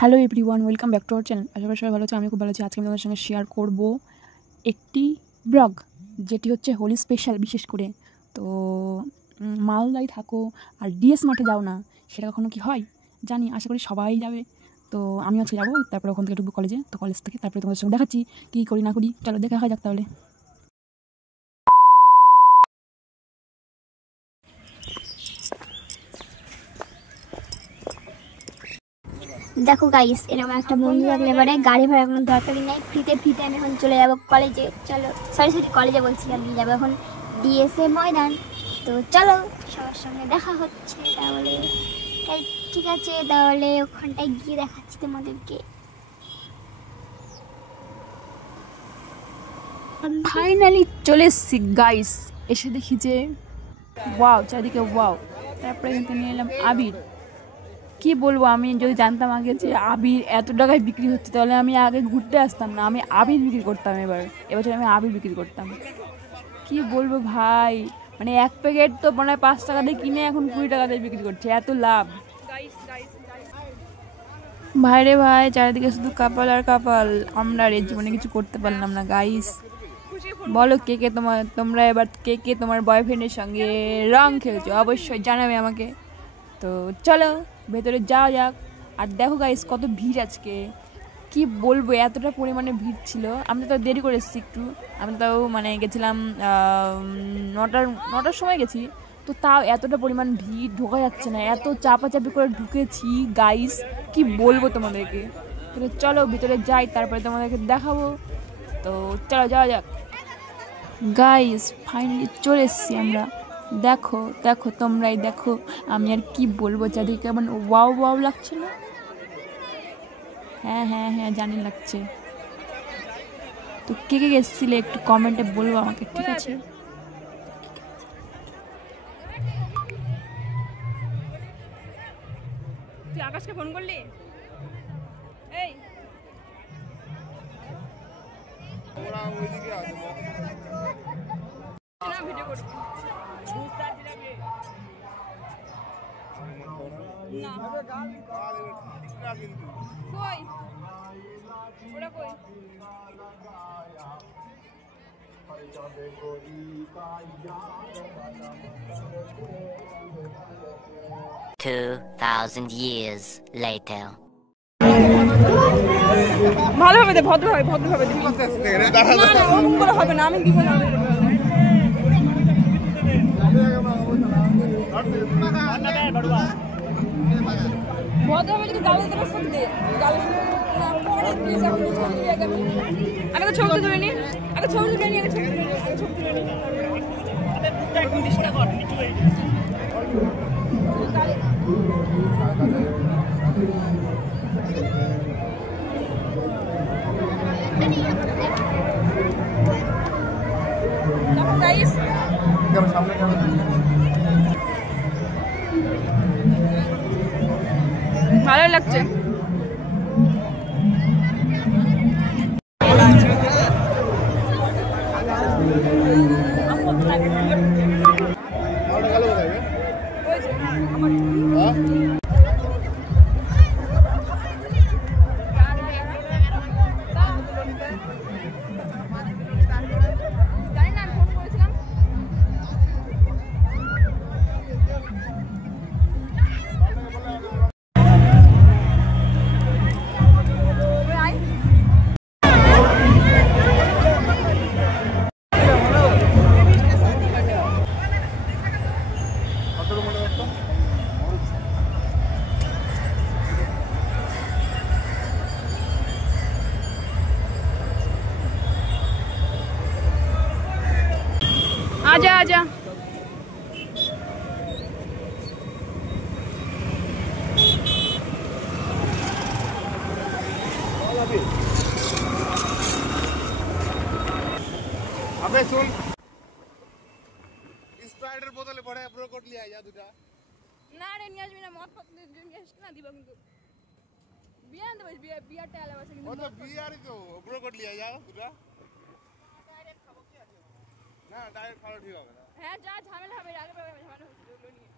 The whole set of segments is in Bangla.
Hello everyone, welcome back to our channel. আশা করি সবাই ভালো আছে, আমি খুব ভালো আছি। আজকে আমি তোমাদের সঙ্গে শেয়ার করব একটি ব্লগ, যেটি হচ্ছে হোলি স্পেশাল। বিশেষ করে তো মালদায় থাকো আর ডিএস মাঠে যাও না, সেটা কখনো কি হয় জানি। আশা করি সবাই যাবে, তো আমি আজকে যাবো। তারপরে ওখান থেকে ঢুকবো কলেজে, তো কলেজ থেকে তারপরে তোমাদের সঙ্গে দেখাচ্ছি কী করি না করি। চলো দেখা যাক তাহলে। দেখো গাইস, এরকম একটা বন্ধু থাকলে এবারে গাড়ি ভাড়া কোনো দরকারই নেই, ফ্রিতে আমি এখন চলে যাব কলেজে। চলো, সরি কলেজে বলছিলাম, নিয়ে যাবো এখন ডিএসএ ময়দান। তো চলো, সবার সঙ্গে দেখা হচ্ছে তাহলে। ঠিক আছে, তাহলে ওখানটায় গিয়ে দেখাচ্ছি তোমাদেরকে। ফাইনালি চলে এসেছি গাইস। এসে দেখি যে ওয়াও, চারিদিকে ওয়াও। তারপরে এখান থেকে নিয়ে এলাম আবির। কি বলবো, আমি যদি জানতাম আগে যে আবির এত টাকায় বিক্রি হচ্ছে, তাহলে আমি আগে ঘুরতে আসতাম না, আমি আবির বিক্রি করতাম। এবছর আমি আবির বিক্রি করতাম। কি বলবো ভাই, মানে এক প্যাকেট তো মানে 5 টাকা দিয়ে কিনে এখন 20 টাকা দিয়ে বিক্রি করছে, এত লাভ। ভাইরে ভাই, চারিদিকে শুধু কাপাল আর কাপাল। আমরা এর জীবনে কিছু করতে পারলাম না গাইস। বলো কে তোমরা এবার কে তোমার বয়ফ্রেন্ডের সঙ্গে রং খেলছো, অবশ্যই জানাবে আমাকে। তো চলো ভেতরে যাওয়া যাক। আর দেখো গাইস কত ভিড় আজকে, কি বলবো, এতটা পরিমাণে ভিড় ছিল। আমরা তো দেরি করে এসেছি একটু, আমরা তাও মানে গেছিলাম 9টার সময় গেছি, তো তাও এতটা পরিমাণ ভিড়, ঢোকা যাচ্ছে না, এত চাপাচাপি করে ঢুকেছি গাইস, কি বলবো তোমাদেরকে। তো চলো ভিতরে যাই, তারপরে তোমাদেরকে দেখাবো। তো চলো যাওয়া যাক গাইস। ফাইনালি চলে এসেছি আমরা। দেখো দেখো, তোমরাই দেখো, আমি আর কি বলবো, চারিদিকে কেমন ওয়াও ওয়াও লাগছে না? হ্যাঁ হ্যাঁ হ্যাঁ, জানি লাগছে। তো কে এসেছিলে একটু কমেন্টে বলবো আমাকে, ঠিক আছে? তুই আকাশকে ফোন করলি? এই ওরা ওইদিকে আছে না, ভিডিও করছি না। কই ওরা কই? 2,000 years later. ভালোভাবে দে, ভদ্রভাবে দে। না না, ওরকম করে হবে না, আমি দিব না। ভদ্রভাবে যদি গালে দিতে পারছ দে, গালে না পরে প্লিজ। এখন ছবি তুলি আগে, আগে তো ছবি তুলে নি, আগে ছবি তুলে নি। একদম ডিস্টা কর নিচু হয়ে যায়। ভালো লাগছে। आजा आजा। अबे सुन, स्प्राइटर बोतले पड़े ब्रोकोट लिया या दुटा ना रे নিয়ে আসবি না, মদ ফদ নিয়ে আসবি না, দিবা কিন্তু বিয়ার দেব, বিয়ার টালে আছে কিন্তু। ও তো বিয়ারই তো, ব্রোকট লিয়া যাও দুটা। ডাইরেক্ট খাবো কি আছে? না ডাইরেক্ট খাওয়া ঠিক হবে না। হ্যাঁ, যা ঝামেলা হবে, আগে ঝামেলা হচ্ছে ওগুলো নিয়ে।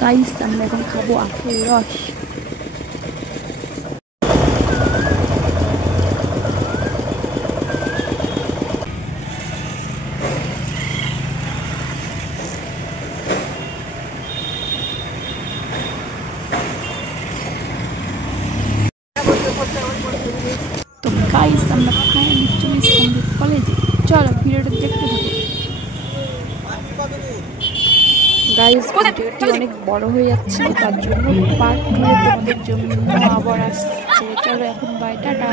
গাইস আমরা এখন খাবো আখের রস। তো গাইস আমরা ফাইনালি চলে এসেছি কলেজে। চলো ভিডিওটা দেখতে থাকো। গাইস ভিডিওটি অনেক বড় হয়ে যাচ্ছে, তার জন্য পার্ট 2 তোমাদের জন্য আবার আসছে। চলো এখন বাই, টাটা।